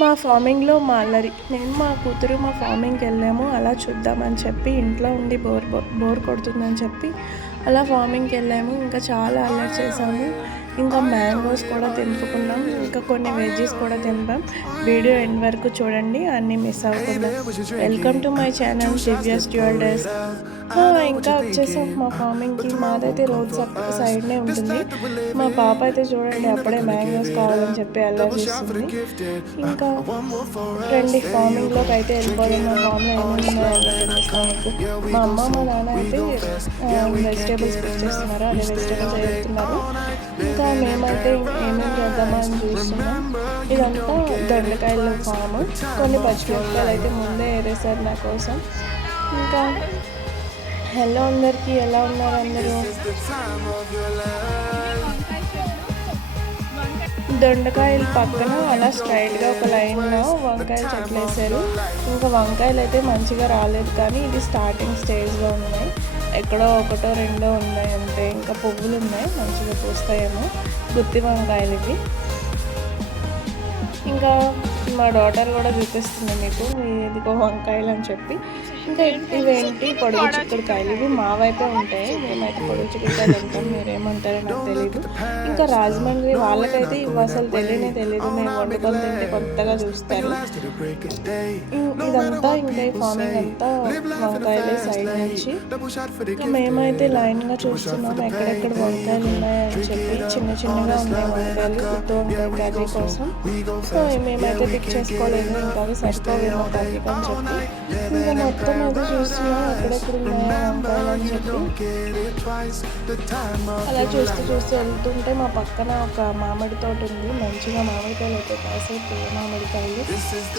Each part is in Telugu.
మా ఫార్మింగ్‌లో మా అల్లరి. నేను, మా కూతురు మా ఫార్మింగ్‌కి వెళ్ళాము. అలా చూద్దామని చెప్పి ఇంట్లో ఉండి బోర్ కొడుతుందని చెప్పి అలా ఫార్మింగ్‌కి వెళ్ళాము. ఇంకా చాలా అల్లరి చేసాము. ఇంకా మ్యాంగోస్ కూడా తెంపుకున్నాం. ఇంకా కొన్ని వెజ్జీస్ కూడా తెంపాం. వీడియో ఎండ్ వరకు చూడండి, అన్నీ మిస్ అవ్వకుండా. Welcome to my channel Divya's dual days. ఇంకా వచ్చేసాం మా ఫార్మింగ్‌కి. మాదైతే రోడ్ సైడ్‌నే ఉంటుంది. మా పాప అయితే చూడండి అప్పుడే మ్యాంగోస్ కావాలని చెప్పి అల్లరి చేస్తుంది. ఇంకా రండి ఫార్మింగ్‌లోకి అయితే వెళ్ళిపోదాం. మా ఫామ్‌లో ఏమేమి ఉన్నాయో అన్నీ చూపిస్తాను మీకు. మా అమ్మ మా నాన్న అయితే వెజిటేబుల్స్ పిక్ చేస్తున్నారు. అదే వెజిటేబుల్స్ వేస్తున్నారు. ఇంకా మేమైతే ఏమేమి చేద్దామా అని చూస్తున్నాం. ఇదంతా దొండకాయల ఫామ్. కొన్ని పచ్చిమిరపకాయలు అయితే ముందే ఏరేసారు నా కోసం. ఇంకా హలో అందరికీ, ఎలా ఉన్నారు అందరూ? దొండకాయలు పక్కన అలా స్ట్రైట్గా ఒక లైన్లో వంకాయ చెట్లు వేసారు. ఇంకా వంకాయలు అయితే మంచిగా రాలేదు, కానీ ఇది స్టార్టింగ్ స్టేజ్లో ఉన్నాయి. ఎక్కడో ఒకటో రెండో ఉన్నాయి అంతే. ఇంకా పువ్వులు ఉన్నాయి, మంచిగా పూస్తాయేమో. గుత్తి వంకాయలు ఇవి. ఇంకా మా డాటర్ కూడా చూపిస్తుంది మీకు, ఇదిగో వంకాయలు అని చెప్పి. ఇంకా ఇవేంటి పొడుగు చిక్కుడుకాయలు. ఇవి మా వైపే ఉంటాయి, మేమైతే పొడుగు చిక్కుడుకాయలు అంటాం, మీరేమంటారో నాకు తెలీదు. ఇంకా రాజమండ్రి వాళ్ళకైతే ఇవి అసలు తెలియదు. మేము వండుకొని తింటే కొత్తగా చూస్తారు. ఇదంతా ఇంకా ఈ ఫార్మింగ్ అంతా వంకాయలే సైడ్ నుంచి. ఇంకా మేమైతే లైన్గా చూస్తున్నాం ఎక్కడెక్కడ వంకాయలు ఉన్నాయని చెప్పి. చిన్నగా ఉన్నాయి వంకాయలు, గుత్తి వంకాయ కర్రీ కోసం. సో మేమైతే పిక్ చేసుకోలేదు, ఇంకా అవి సరిపోవేమో కర్రీకి అని చెప్పి. ఇంకా మొత్తం అది చూస్తున్నాం ఎక్కడెక్కడ ఉన్నాయో వంకాయలు అని చెప్పి. అలా చూస్తూ వెళ్తుంటే మా పక్కన ఒక మామిడి తోట ఉంది. మంచిగా మామిడికాయలు అయితే కాసే మామిడికాయలు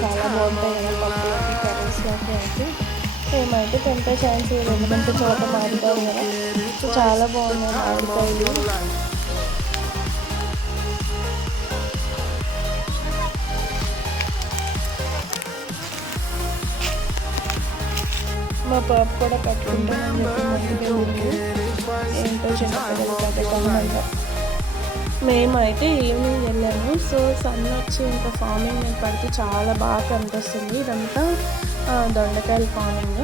చాలా బాగుంటాయి కదా పప్పులకి, కర్రీస్లోకి అయితే. మేమైతే తెంపే ఛాన్స్ ఎందుకంటే చోట మామిడికాయలు కదా, చాలా బాగున్నాయి మామిడికాయలు. మా పాప కూడా పట్టుకుంటానని చెప్పి ముందుకు ఏంటో చిన్నపిల్లలు కథకంగా. మేమైతే ఈవినింగ్ వెళ్ళాము. సో సన్ వచ్చి ఇంకా ఫార్మింగ్ మీద పడితే చాలా బాగా కనిపిస్తుంది. ఇదంతా దొండకాయల ఫార్మింగ్.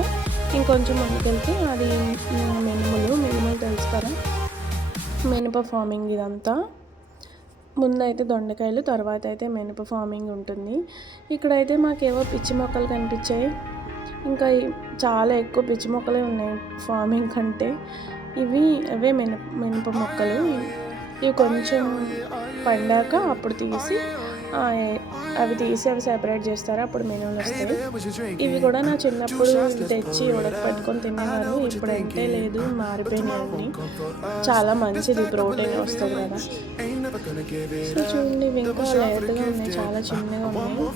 ఇంకొంచెం ముందుకెళ్తే అది మినుములు తెలుసు కదా, మినప ఫార్మింగ్. ఇదంతా ముందైతే దొండకాయలు, తర్వాత అయితే మినప ఫార్మింగ్ ఉంటుంది. ఇక్కడైతే మాకేవో పిచ్చి మొక్కలు కనిపించాయి. ఇంకా చాలా ఎక్కువ పిచ్చి మొక్కలే ఉన్నాయి ఫార్మింగ్ కంటే. అవే మినప మొక్కలు. ఇవి కొంచెం పండాక అప్పుడు తీసి అవి సెపరేట్ చేస్తారు, అప్పుడు మినుములు వస్తాయి. ఇవి కూడా నా చిన్నప్పుడు తెచ్చి ఉడకపెట్టుకొని తినేవారు. ఇప్పుడు అయితే లేదు, మారిపోయినాయి. చాలా మంచిది, ప్రోటీన్ వస్తుంది కదా. సో చూడండి ఇవి ఇంకా లేతగా ఉన్నాయి, చాలా చిన్నగా ఉన్నాయి.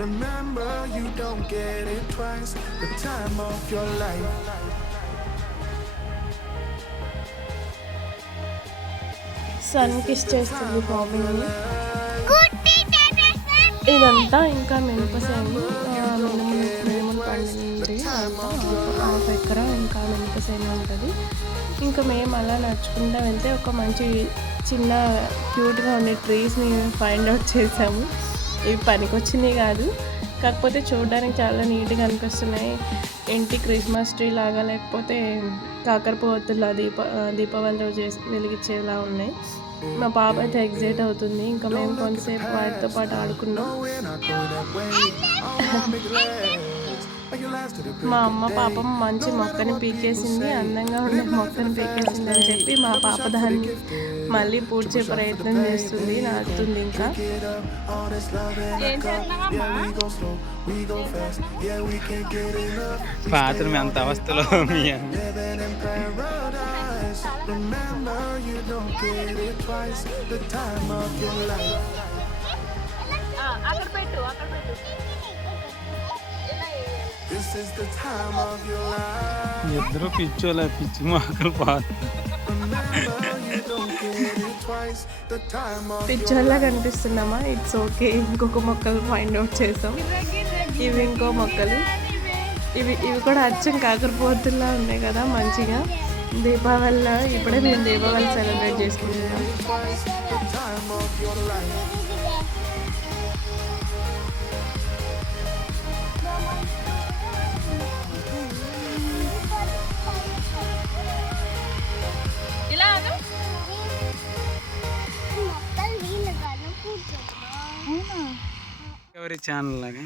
Remember, you don't get it twice. The time of your life. Sun kiss చేస్తుంది ఫార్మింగ్. ఇదంతా ఇంకా మినపసేను, మినుములు పండింది అంతా హాఫ్ ఎకరా ఇంకా మినపసేను ఉంటుంది. ఇంకా మేము అలా నడుచుకుంటూ వెళ్తే ఒక మంచి చిన్న క్యూట్గా ఉండే ట్రీస్ని ఫైండ్ అవుట్ చేసాము. ఇవి పనికొచ్చినాయి కాదు, కాకపోతే చూడడానికి చాలా నీట్గా అనిపిస్తున్నాయి. ఏంటి క్రిస్మస్ ట్రీ లాగా, లేకపోతే కాకరపోతులా దీపావళిలో వెలిగించేలా ఉన్నాయి. మా పాప అయితే ఎగ్జైట్ అవుతుంది. ఇంకా మేము కొంతసేపు వాటితో పాటు ఆడుకున్నాం. మా అమ్మ పాపం మంచి మొక్కని పీకేసింది, అందంగా ఉండే మొక్కని పీకేసింది అని చెప్పి మా పాప దాన్ని మళ్ళీ పూడ్చే ప్రయత్నం చేస్తుంది, నాటుతుంది. ఇంకా పాత్ర అంత అవస్థలో ఇద్దరు పిచ్చోలే, పిచ్చి మొక్కలు పిచ్చోళ్ళ కనిపిస్తున్నామా? ఇట్స్ ఓకే, ఇంకొక మొక్కలు ఫైండ్ అవుట్ చేసాం. ఇవి ఇంకో మొక్కలు. ఇవి కూడా అచ్చం కాకరపోతుల్లా ఉన్నాయి కదా మంచిగా. దీపావళిలో ఇప్పుడే మేము దీపావళి సెలబ్రేట్ చేసుకుంటున్నాం. the time of your life. ఎవరి ఛానల్ లాగా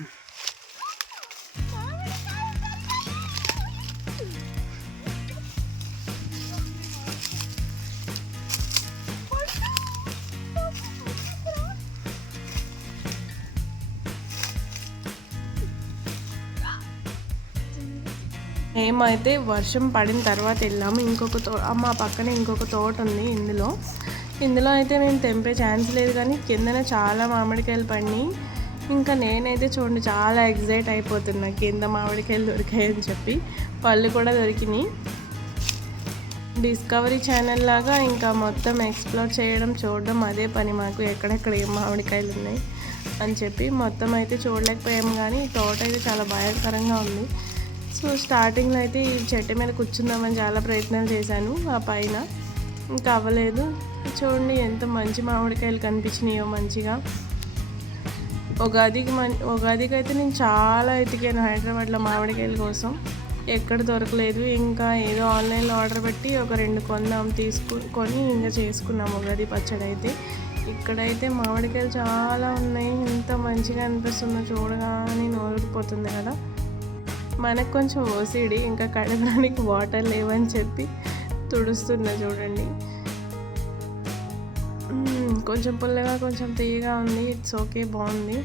మేమైతే వర్షం పడిన తర్వాత వెళ్ళాము. మా పక్కన ఇంకొక తోట ఉంది. ఇందులో అయితే మేము తెంపే ఛాన్స్ లేదు, కానీ కిందన చాలా మామిడికాయలు పడినాయి. ఇంకా నేనైతే చూడండి చాలా ఎగ్జైట్ అయిపోతున్నా, కింద మామిడికాయలు దొరికాయని చెప్పి. పళ్ళు కూడా దొరికినాయి. డిస్కవరీ ఛానల్ లాగా ఇంకా మొత్తం ఎక్స్ప్లోర్ చేయడం, చూడడం అదే పని మాకు. ఎక్కడెక్కడ ఏం మామిడికాయలు ఉన్నాయి అని చెప్పి మొత్తం అయితే చూడలేకపోయాము. కానీ తోట అయితే చాలా భయంకరంగా ఉంది. సో స్టార్టింగ్లో అయితే ఈ చెట్టు మీద కూర్చుందామని చాలా ప్రయత్నాలు చేశాను, ఆ పైన ఇంకా అవ్వలేదు. చూడండి ఎంత మంచి మామిడికాయలు కనిపించినాయో మంచిగా. ఉగాదికి అయితే నేను చాలా ఎతికాను హైదరాబాద్లో మామిడికాయల కోసం, ఎక్కడ దొరకలేదు. ఇంకా ఏదో ఆన్లైన్లో ఆర్డర్ పెట్టి ఒక 2 తీసుకొని ఇంకా చేసుకున్నాము ఉగాది పచ్చడి అయితే. ఇక్కడైతే మామిడికాయలు చాలా ఉన్నాయి. ఎంత మంచిగా అనిపిస్తుందో చూడగానే నోరుకుపోతుంది కదా. మనకు కొంచెం ఓసిడి, ఇంకా కడగడానికి వాటర్ లేవని చెప్పి తుడుస్తున్నా చూడండి. కొంచెం పుల్లగా కొంచెం తీయగా ఉంది. ఇట్స్ ఓకే, బాగుంది.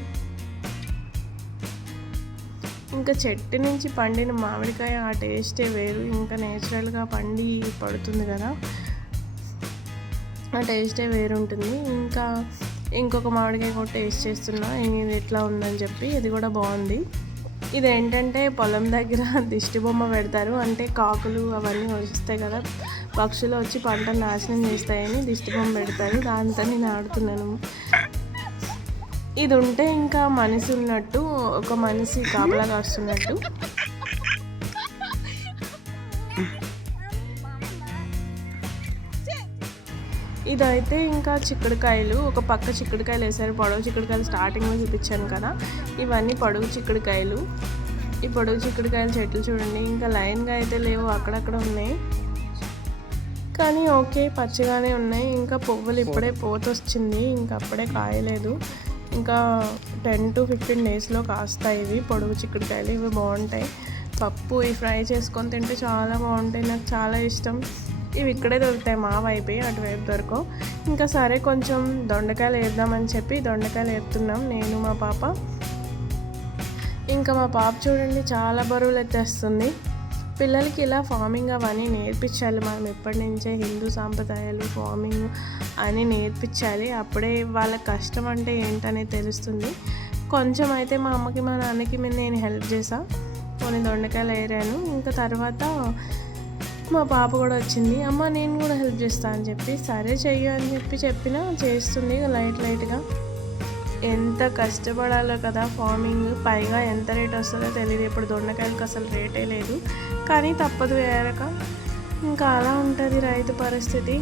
ఇంకా చెట్టు నుంచి పండిన మామిడికాయ ఆ టేస్టే వేరు. ఇంకా నేచురల్గా పండి పడుతుంది కదా, ఆ టేస్టే వేరు ఉంటుంది. ఇంకా ఇంకొక మామిడికాయ కూడా టేస్ట్ చేస్తున్నా, ఇది ఎట్లా ఉందని చెప్పి. ఇది కూడా బాగుంది. ఇదేంటంటే పొలం దగ్గర దిష్టి బొమ్మ పెడతారు, అంటే కాకులు అవన్నీ వస్తాయి కదా, పక్షులు వచ్చి పంటను నాశనం చేస్తాయని దిష్టి బొమ్మ పెడతారు. దాంతో నేను ఆడుతున్నాను. ఇది ఉంటే ఇంకా మనిషి ఉన్నట్టు, ఒక మనిషి కాపలా కాస్తున్నట్టు. ఇదైతే ఇంకా చిక్కుడుకాయలు, ఒక పక్క చిక్కుడుకాయలు వేసారు. పొడవు చిక్కుడుకాయలు స్టార్టింగ్లో చూపించాను కదా, ఇవన్నీ పొడవు చిక్కుడుకాయలు. ఈ పొడవు చిక్కుడుకాయల చెట్లు చూడండి, ఇంకా లైన్గా అయితే లేవు, అక్కడక్కడ ఉన్నాయి. కానీ ఓకే, పచ్చిగానే ఉన్నాయి. ఇంకా పువ్వులు ఇప్పుడే పోతొచ్చింది, ఇంకా అప్పుడే కాయలేదు. ఇంకా 10 to 15 డేస్లో కాస్తాయి ఇవి పొడవు చిక్కుడుకాయలు. ఇవి బాగుంటాయి, పప్పు ఈ ఫ్రై చేసుకొని తింటే చాలా బాగుంటాయి, నాకు చాలా ఇష్టం. ఇవి ఇక్కడే దొరుకుతాయి, మా వైపే, అటువైపు దొరకవు. ఇంకా సరే కొంచెం దొండకాయలు వేద్దామని చెప్పి దొండకాయలు వేస్తున్నాం నేను మా పాప. ఇంకా మా పాప చూడండి చాలా బరువులు ఎత్తేస్తుంది. పిల్లలకి ఇలా ఫార్మింగ్ అవన్నీ నేర్పించాలి మనం ఎప్పటి నుంచే. హిందూ సాంప్రదాయాలు, ఫార్మింగ్ అని నేర్పించాలి, అప్పుడే వాళ్ళ కష్టం అంటే ఏంటనేది తెలుస్తుంది. కొంచెం అయితే మా అమ్మకి మా నాన్నకి నేను హెల్ప్ చేసా, కొన్ని దొండకాయలు వేరాను. ఇంకా తర్వాత మా పాప కూడా వచ్చింది, అమ్మ నేను కూడా హెల్ప్ చేస్తా అని చెప్పి. సరే చెయ్యి అని చెప్పినా చేస్తుంది లైట్గా. ఎంత కష్టపడాలో కదా ఫార్మింగ్, పైగా ఎంత రేట్ వస్తుందో తెలియదు. ఇప్పుడు దొండకాయలకు అసలు రేటే లేదు, కానీ తప్పదు వేరక. ఇంకా అలా ఉంటుంది రైతు పరిస్థితి.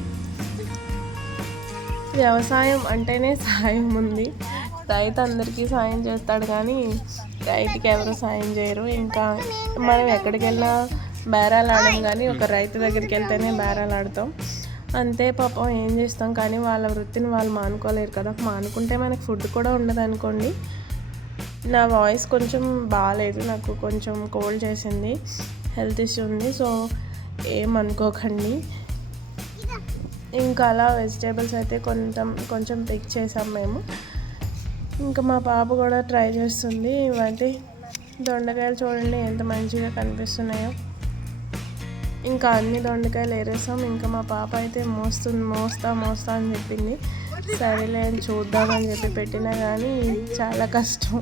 వ్యవసాయం అంటేనే సాయం ఉంది, రైతు అందరికీ సాయం చేస్తాడు, కానీ రైతుకి ఎవరు సాయం చేయరు. ఇంకా మనం ఎక్కడికి వెళ్ళినా బేరాలు ఆడడం, కానీ ఒక రైతు దగ్గరికి వెళ్తేనే బేరాలు ఆడతాం అంతే. పాపం ఏం చేస్తాం, కానీ వాళ్ళ వృత్తిని వాళ్ళు మానుకోలేరు కదా. మానుకుంటే మనకి ఫుడ్ కూడా ఉండదు అనుకోండి. నా వాయిస్ కొంచెం బాగాలేదు, నాకు కొంచెం కోల్డ్ చేసింది, హెల్త్ ఇష్యూ ఉంది, సో ఏమనుకోకండి. ఇంకా అలా వెజిటేబుల్స్ అయితే కొంచెం పిక్ చేసాం మేము. ఇంకా మా పాప కూడా ట్రై చేస్తుంది. ఇవంటే దొండకాయలు చూడండి ఎంత మంచిగా కనిపిస్తున్నాయో. ఇంకా అన్ని దొండకాయలు ఏరేసాం. ఇంకా మా పాప అయితే మోస్తా అని చెప్పింది. సరేలే అని చూద్దామని చెప్పి పెట్టినా, కానీ చాలా కష్టం.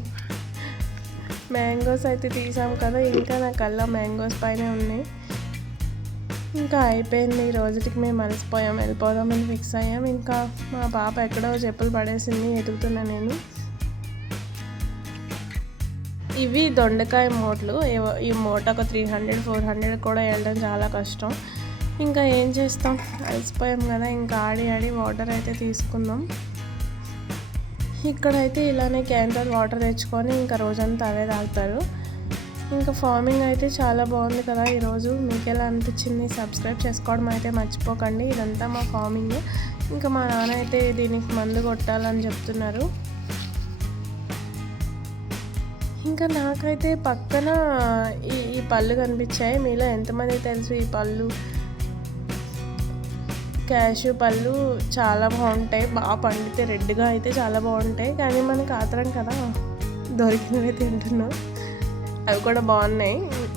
మ్యాంగోస్ అయితే తీసాం కదా, ఇంకా నా కళ్ళ మ్యాంగోస్ పైన ఉన్నాయి. ఇంకా అయిపోయింది, ఈ రోజుకి మేము వెళ్ళిపోదామని ఫిక్స్ అయ్యాం. ఇంకా మా పాప ఎక్కడో చెప్పులు పడేసింది, ఎదుగుతున్నా నేను. ఇవి దొండకాయ మూటలు. ఈ మూట ఒక 300-400 కూడా వెళ్ళడం చాలా కష్టం. ఇంకా ఏం చేస్తాం, అలసిపోయాం కదా, ఇంకా ఆడి వాటర్ అయితే తీసుకుందాం. ఇక్కడైతే ఇలానే క్యాన్తో వాటర్ తెచ్చుకొని ఇంకా రోజంతా అవే తాగుతారు. ఇంకా ఫార్మింగ్ అయితే చాలా బాగుంది కదా ఈరోజు. మీకు ఎలా అనిపించింది? సబ్స్క్రైబ్ చేసుకోవడం అయితే మర్చిపోకండి. ఇదంతా మా ఫార్మింగ్. ఇంకా మా నాన్న అయితే దీనికి మందు కొట్టాలని చెప్తున్నారు. ఇంకా నాకైతే పక్కన ఈ పళ్ళు కనిపించాయి. మీలో ఎంతమంది తెలుసు ఈ పళ్ళు? క్యాషు పళ్ళు చాలా బాగుంటాయి, బాగా పండితే రెడ్గా అయితే చాలా బాగుంటాయి. కానీ మనకి ఆతరం కదా, దొరికినవి తింటున్నాం. అవి కూడా బాగున్నాయి.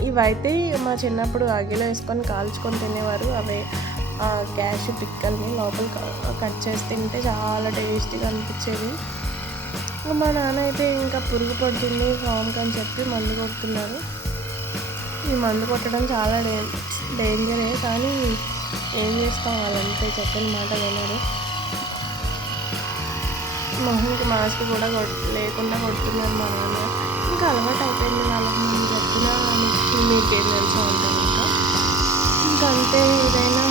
ఇవైతే మా చిన్నప్పుడు అగ్గిలో వేసుకొని కాల్చుకొని తినేవారు. అవే క్యాషు పిక్కల్ని లోపల కట్ చేసి తింటే చాలా టేస్టీగా అనిపించేది. మా నాన్న అయితే ఇంకా పురుగు పడుతుంది ఫామ్కి అని చెప్పి మందు కొడుతున్నారు. ఈ మందు కొట్టడం చాలా డేంజరే, కానీ ఏం చేస్తాం, వాళ్ళంతే చెప్పిన మాట వినరు. మొహంకి మాస్క్ కూడా లేకుండా కొడుతున్నారు మా నాన్న. ఇంకా అలవాటు అయిపోయింది వాళ్ళకి. నేను చెప్పినా మీకేం తెలుసు ఉంటుంది. ఇంకా అంతే, ఏదైనా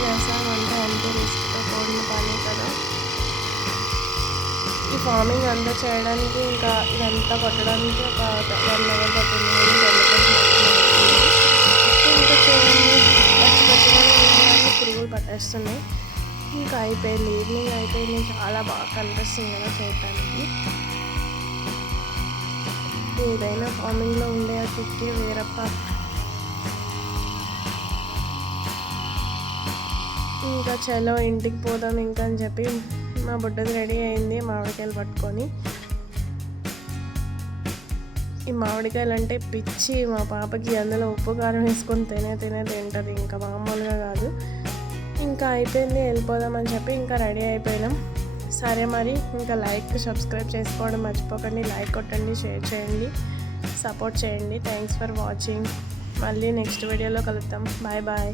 వ్యవసాయం అంటే అంతే రిస్క్తో కూడిన పని కదా. ఈ ఫార్మింగ్ అంతా చేయడానికి ఇంకా ఇదంతా కొట్టడానికి ఒక 1 hour పట్టింది. ఇంకా చూడండి, పచ్చిగా పురుగులు పట్టేస్తున్నాయి. ఇంకా అయిపోయింది, ఈవినింగ్ అయిపోయింది. చాలా బాగా కనిపిస్తుంది కదా చూడటానికి. ఏదైనా ఫార్మింగ్లో ఉండే ఆ కిక్కే వేరప్ప. ఇంకా చలో ఇంటికి పోదాం ఇంకా అని చెప్పి మా బుడ్డది రెడీ అయింది మామిడికాయలు పట్టుకొని. ఈ మామిడికాయలు అంటే పిచ్చి మా పాపకి. అందులో ఉప్పు కారం వేసుకొని తింటుంది, ఇంకా మామూలుగా కాదు. ఇంకా అయిపోయింది, వెళ్ళిపోదామని చెప్పి ఇంకా రెడీ అయిపోయినాం. సరే మరి, ఇంకా సబ్స్క్రైబ్ చేసుకోవడం మర్చిపోకండి. లైక్ కొట్టండి, షేర్ చేయండి, సపోర్ట్ చేయండి. Thanks for watching. మళ్ళీ నెక్స్ట్ వీడియోలో కలుద్దాం. Bye bye.